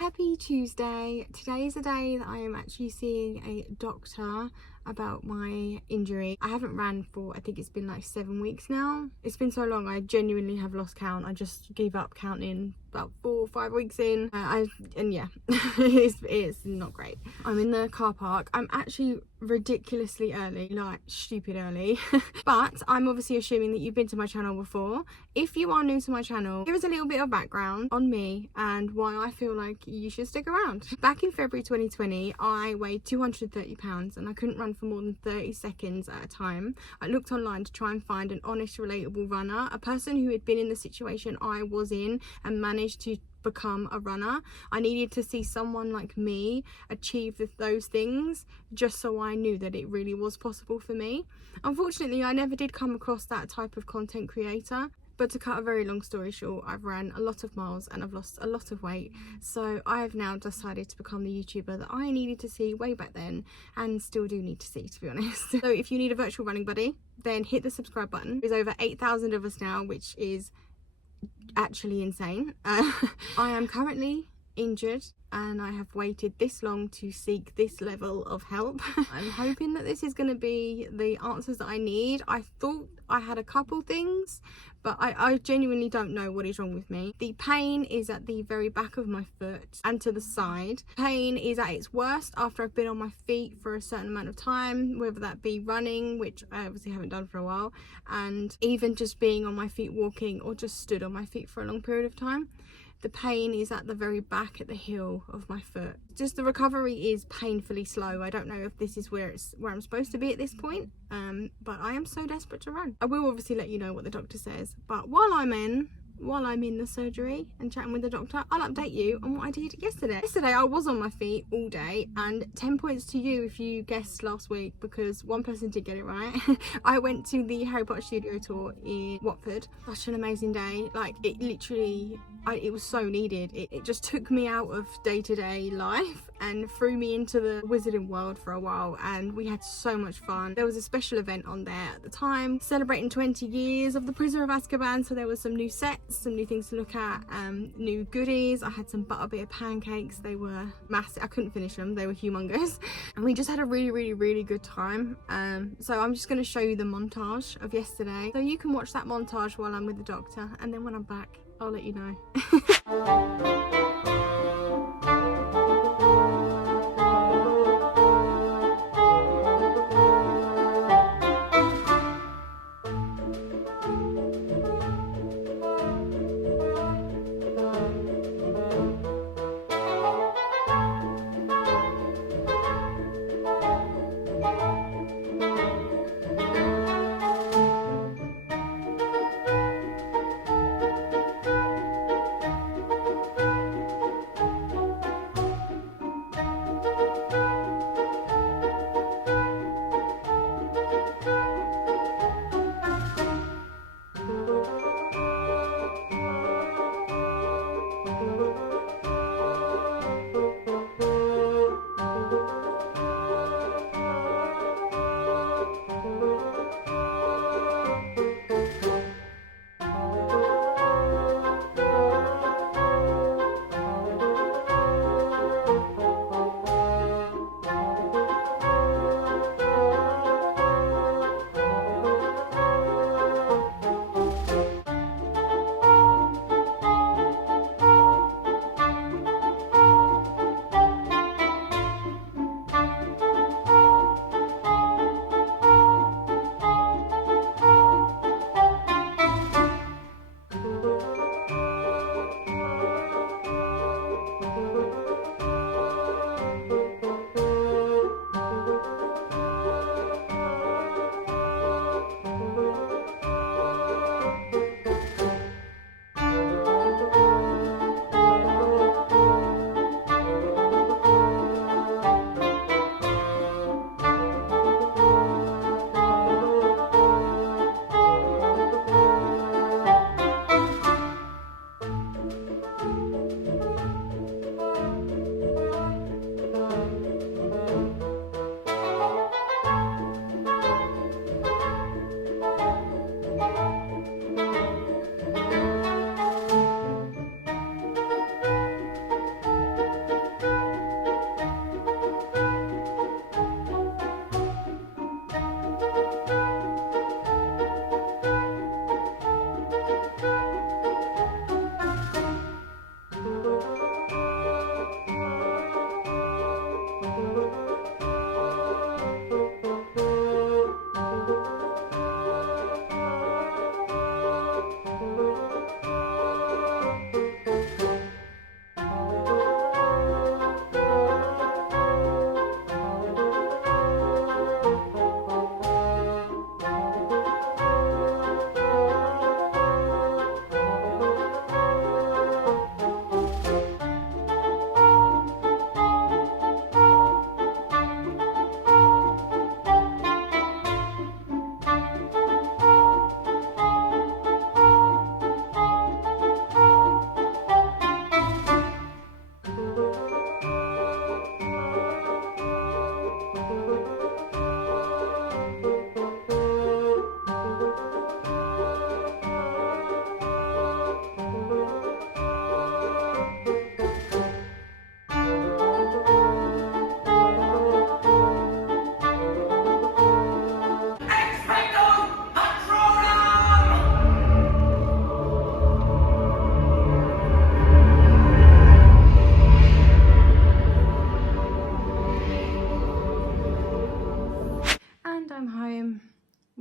Happy Tuesday. Today is the day that I am actually seeing a doctor about my injury. I haven't ran for, I think it's been like 7 weeks now. It's been so long, I genuinely have lost count. I just gave up counting about 4 or 5 weeks in. And yeah, it's not great. I'm in the car park. I'm actually ridiculously early, like stupid early. But I'm obviously assuming that you've been to my channel before. If you are new to my channel, here is a little bit of background on me and why I feel like you should stick around. Back in February 2020, I weighed 230 pounds and I couldn't run for more than 30 seconds at a time. I looked online to try and find an honest, relatable runner, a person who had been in the situation I was in and managed to become a runner. I needed to see someone like me achieve those things just so I knew that it really was possible for me. Unfortunately, I never did come across that type of content creator. But to cut a very long story short, I've ran a lot of miles and I've lost a lot of weight. So I have now decided to become the YouTuber that I needed to see way back then and still do need to see, to be honest. So if you need a virtual running buddy, then hit the subscribe button. There's over 8,000 of us now, which is actually insane. I am currently injured and I have waited this long to seek this level of help. I'm hoping that this is going to be the answers that I need. I thought I had a couple things, but I genuinely don't know what is wrong with me. The pain is at the very back of my foot and to the side. Pain is at its worst after I've been on my feet for a certain amount of time, whether that be running, which I obviously haven't done for a while, and even just being on my feet walking or just stood on my feet for a long period of time. The pain is at the very back at the heel of my foot. Just the recovery is painfully slow. I don't know if this is where I'm supposed to be at this point, but I am so desperate to run. I will obviously let you know what the doctor says, but while I'm in the surgery and chatting with the doctor, I'll update you on what I did yesterday. Yesterday I was on my feet all day, and 10 points to you if you guessed last week, because one person did get it right. I went to the Harry Potter studio tour in Watford. Such an amazing day. Like, it literally, it was so needed. It just took me out of day-to-day life and threw me into the wizarding world for a while, and we had so much fun. There was a special event on there at the time celebrating 20 years of the Prisoner of Azkaban, so there was some new sets, some new things to look at, new goodies. I had some butterbeer pancakes. They were massive. I couldn't finish them, they were humongous, and we just had a really good time. So I'm just going to show you the montage of yesterday, so you can watch that montage while I'm with the doctor, and then when I'm back I'll let you know.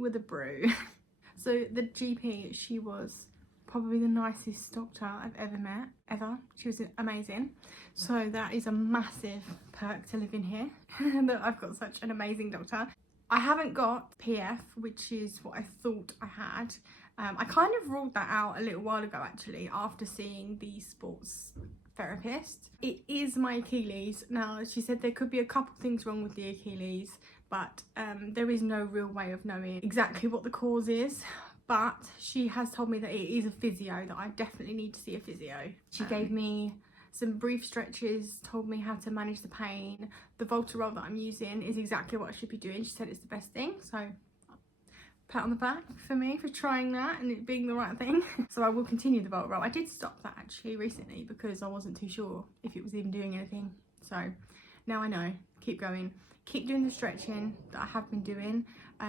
with a brew. So the GP, she was probably the nicest doctor I've ever met, ever. She was amazing. So that is a massive perk to live in here, that I've got such an amazing doctor. I haven't got PF, which is what I thought I had. I kind of ruled that out a little while ago actually, after seeing the sports therapist. It is my Achilles. Now, she said there could be a couple things wrong with the Achilles, but there is no real way of knowing exactly what the cause is. But she has told me that it is a physio, that I definitely need to see a physio. She gave me some brief stretches, told me how to manage the pain. The Voltarol that I'm using is exactly what I should be doing. She said it's the best thing, so pat on the back for me for trying that and it being the right thing. So I will continue the Voltarol. I did stop that actually recently because I wasn't too sure if it was even doing anything. So now I know. Keep going. Keep doing the stretching that I have been doing,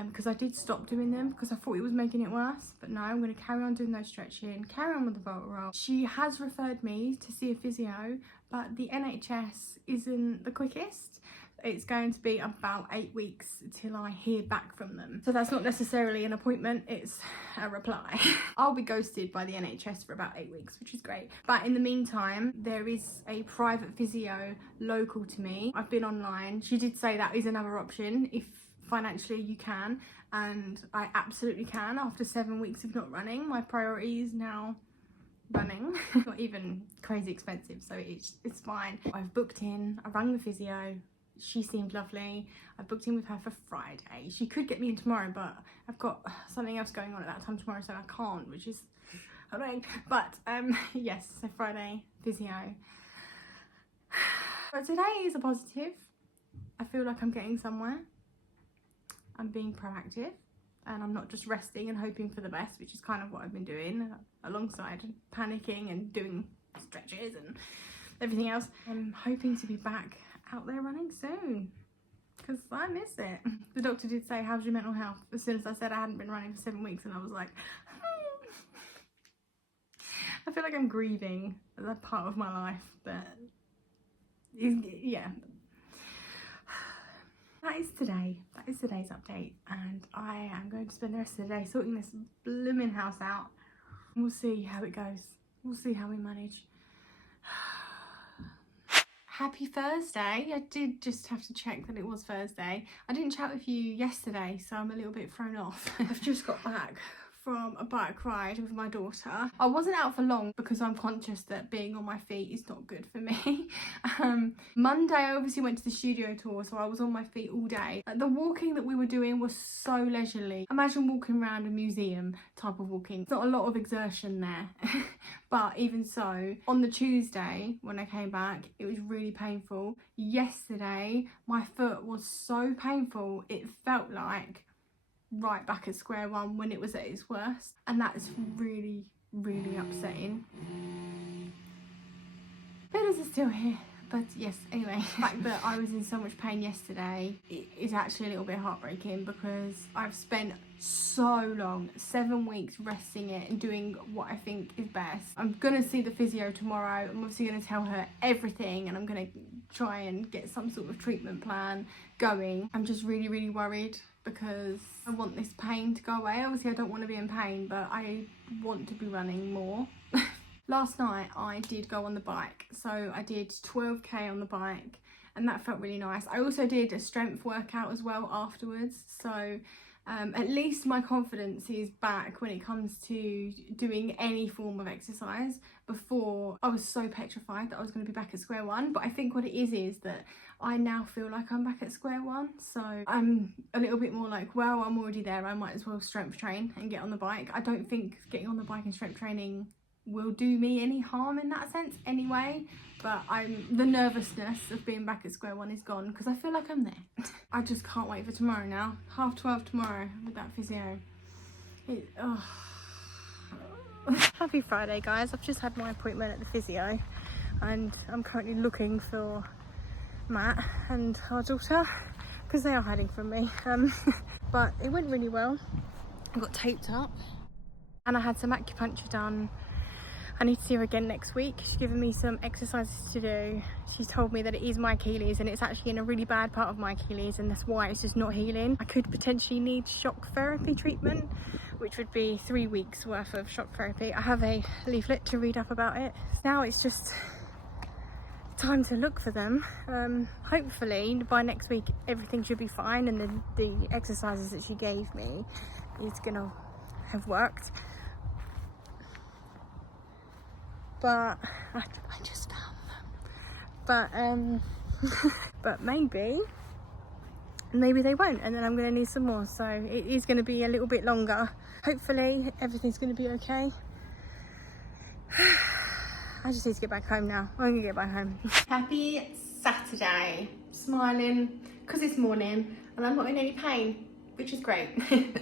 because I did stop doing them because I thought it was making it worse. But no, I'm going to carry on doing those stretching, carry on with the Voltarol. She has referred me to see a physio, but the NHS isn't the quickest. It's going to be about 8 weeks till I hear back from them. So that's not necessarily an appointment, it's a reply. I'll be ghosted by the NHS for about 8 weeks, which is great. But in the meantime, there is a private physio local to me. I've been online. She did say that is another option if financially you can, and I absolutely can. After 7 weeks of not running, my priority is now running. Not even crazy expensive, so it's fine. I've booked in, I rang the physio. She seemed lovely. I booked in with her for Friday. She could get me in tomorrow, but I've got something else going on at that time tomorrow, so I can't, which is annoying. But yes, so Friday, physio. But today is a positive. I feel like I'm getting somewhere. I'm being proactive and I'm not just resting and hoping for the best, which is kind of what I've been doing alongside panicking and doing stretches and everything else. I'm hoping to be back out there running soon because I miss it. The doctor did say, how's your mental health? As soon as I said I hadn't been running for 7 weeks, and I was like, I feel like I'm grieving that part of my life that is, yeah. That is today. That is today's update, and I am going to spend the rest of the day sorting this blooming house out. We'll see how it goes. We'll see how we manage. Happy Thursday. I did just have to check that it was Thursday. I didn't chat with you yesterday, so I'm a little bit thrown off. I've just got back from a bike ride with my daughter. I wasn't out for long because I'm conscious that being on my feet is not good for me. Monday I obviously went to the studio tour, so I was on my feet all day. The walking that we were doing was so leisurely. Imagine walking around a museum type of walking. It's not a lot of exertion there. But even so, on the Tuesday when I came back, it was really painful. Yesterday my foot was so painful, it felt like right back at square one when it was at its worst, and that is really, really upsetting. Bears are still here, but yes, anyway, the fact that I was in so much pain yesterday is actually a little bit heartbreaking because I've spent so long, 7 weeks, resting it and doing what I think is best. I'm gonna see the physio tomorrow. I'm obviously gonna tell her everything and I'm gonna try and get some sort of treatment plan going. I'm just really, really worried because I want this pain to go away. Obviously I don't want to be in pain, but I want to be running more. Last night I did go on the bike, so I did 12k on the bike and that felt really nice. I also did a strength workout as well afterwards, so at least my confidence is back when it comes to doing any form of exercise. Before I was so petrified that I was going to be back at square one, but I think what it is that I now feel like I'm back at square one, so I'm a little bit more like, well, I'm already there, I might as well strength train and get on the bike. I don't think getting on the bike and strength training will do me any harm in that sense anyway, but the nervousness of being back at square one is gone because I feel like I'm there. I just can't wait for tomorrow now. 12:30 tomorrow with that physio. Happy Friday, guys. I've just had my appointment at the physio and I'm currently looking for Matt and our daughter because they are hiding from me. But it went really well. I got taped up and I had some acupuncture done I need to see her again next week. She's given me some exercises to do. She's told me that it is my Achilles and it's actually in a really bad part of my Achilles, and that's why it's just not healing. I could potentially need shock therapy treatment, which would be 3 weeks worth of shock therapy. I have a leaflet to read up about it. Now it's just time to look for them. Hopefully by next week everything should be fine, and then the exercises that she gave me is gonna have worked. But I just found them. But maybe they won't, and then I'm gonna need some more. So it is gonna be a little bit longer. Hopefully everything's gonna be okay. I just need to get back home now. I'm gonna get back home. Happy Saturday. Smiling because it's morning and I'm not in any pain, which is great.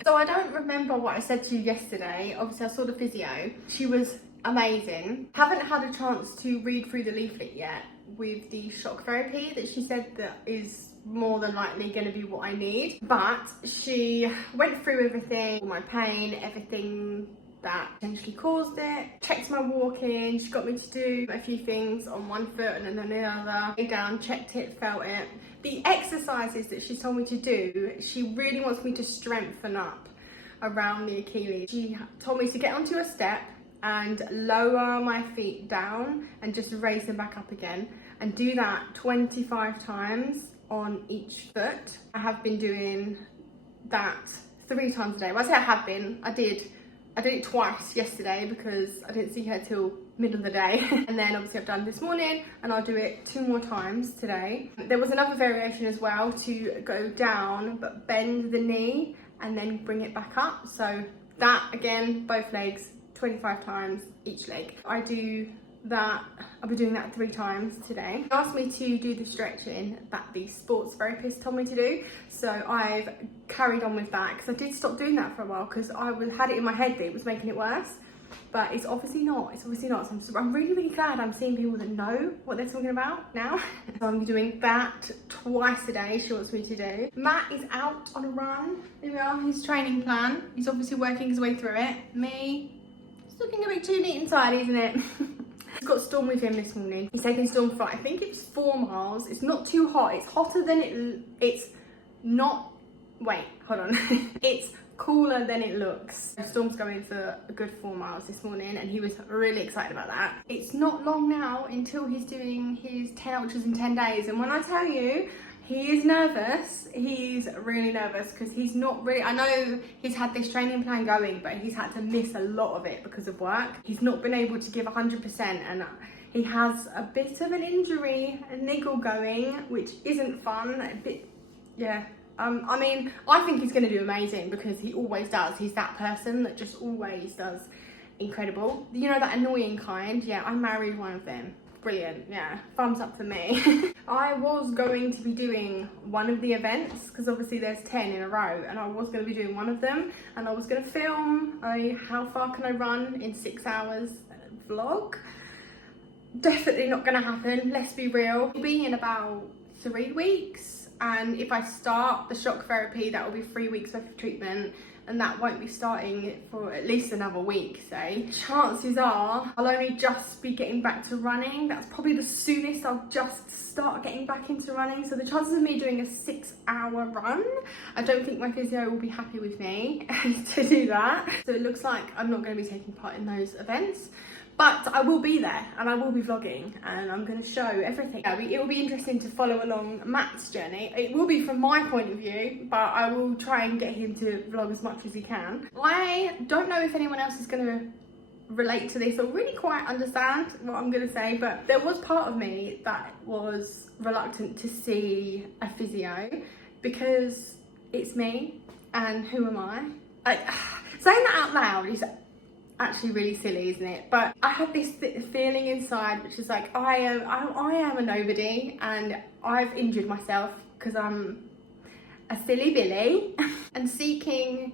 So I don't remember what I said to you yesterday. Obviously I saw the physio. She was amazing. Haven't had a chance to read through the leaflet yet with the shock therapy that she said that is more than likely going to be what I need, but she went through everything, all my pain, everything that potentially caused it, checked my walking. She got me to do a few things on one foot and then on the other, lay down, checked it, felt it. The exercises that she told me to do, she really wants me to strengthen up around the Achilles. She told me to get onto a step and lower my feet down and just raise them back up again, and do that 25 times on each foot. I have been doing that 3 times a day. Well, I say I have been. I did it twice yesterday because I didn't see her till middle of the day. And then obviously I've done this morning, and I'll do it 2 more times today. There was another variation as well, to go down but bend the knee and then bring it back up. So that again, both legs, 25 times each leg. I'll be doing that 3 times today. She asked me to do the stretching that the sports therapist told me to do, so I've carried on with that because I did stop doing that for a while because I had it in my head that it was making it worse, but it's obviously not. So I'm really glad I'm seeing people that know what they're talking about now. So I'm doing that twice a day she wants me to do. Matt is out on a run. Here we are, his training plan. He's obviously working his way through it. Me, it's looking a bit too neat inside, isn't it? He's got Storm with him this morning. He's taking Storm for, I think it's 4 miles. It's not too hot. It's hotter than it's cooler than it looks. Storm's going for a good 4 miles this morning, and he was really excited about that. It's not long now until he's doing his 10 ultras in 10 days. And when I tell you, he is nervous. He's really nervous because he's not really, I know he's had this training plan going, but he's had to miss a lot of it because of work. He's not been able to give 100%, and he has a bit of an injury, a niggle going, which isn't fun. I mean, I think he's going to do amazing because he always does. He's that person that just always does incredible. You know, that annoying kind? Yeah, I married one of them. Brilliant, yeah, thumbs up for me. I was going to be doing one of the events because obviously there's 10 in a row, and I was going to be doing one of them, and I was going to film a how far can I run in 6 hours vlog. Definitely not going to happen, let's be real. It'll be in about 3 weeks, and if I start the shock therapy, that will be 3 weeks worth of treatment, and that won't be starting for at least another week, say. Chances are I'll only just be getting back to running. That's probably the soonest I'll just start getting back into running. So the chances of me doing a 6-hour run, I don't think my physio will be happy with me to do that. So it looks like I'm not going to be taking part in those events. But I will be there, and I will be vlogging, and I'm going to show everything. It will be interesting to follow along Matt's journey. It will be from my point of view, but I will try and get him to vlog as much as he can. I don't know if anyone else is going to relate to this or really quite understand what I'm going to say, but there was part of me that was reluctant to see a physio because it's me, and who am I? Saying that out loud is actually really silly, isn't it? But I had this feeling inside which is like, I am a nobody, and I've injured myself because I'm a silly Billy. And seeking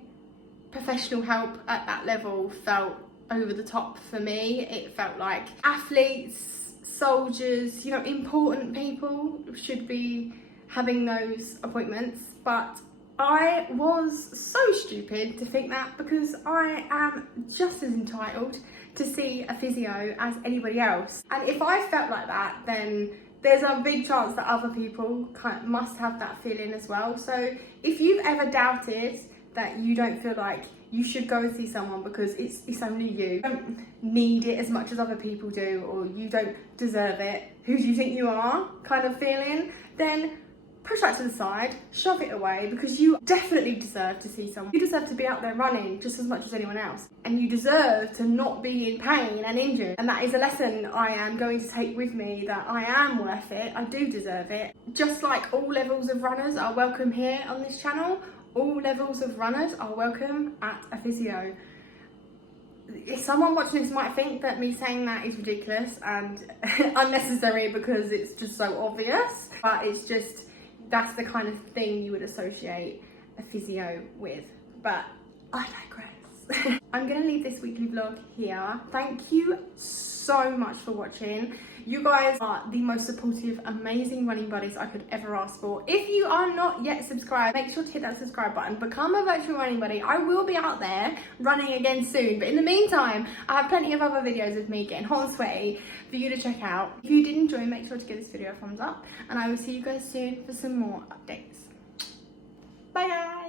professional help at that level felt over the top for me. It felt like athletes, soldiers, you know, important people should be having those appointments, but I was so stupid to think that, because I am just as entitled to see a physio as anybody else. And if I felt like that, then there's a big chance that other people must have that feeling as well. So if you've ever doubted that you don't feel like you should go and see someone because it's only you don't need it as much as other people do, or you don't deserve it, who do you think you are kind of feeling, then push that to the side, shove it away, because you definitely deserve to see someone. You deserve to be out there running just as much as anyone else, and you deserve to not be in pain and injured. And that is a lesson I am going to take with me, that I am worth it, I do deserve it. Just like all levels of runners are welcome here on this channel, all levels of runners are welcome at a physio. If someone watching this might think that me saying that is ridiculous and unnecessary because it's just so obvious, but it's just, that's the kind of thing you would associate a physio with. But I digress. I'm gonna leave this weekly vlog here. Thank you so much for watching. You guys are the most supportive, amazing running buddies I could ever ask for. If you are not yet subscribed, make sure to hit that subscribe button, become a virtual running buddy. I will be out there running again soon, but in the meantime, I have plenty of other videos of me getting hot and sweaty for you to check out. If you did enjoy, make sure to give this video a thumbs up, and I will see you guys soon for some more updates. Bye guys!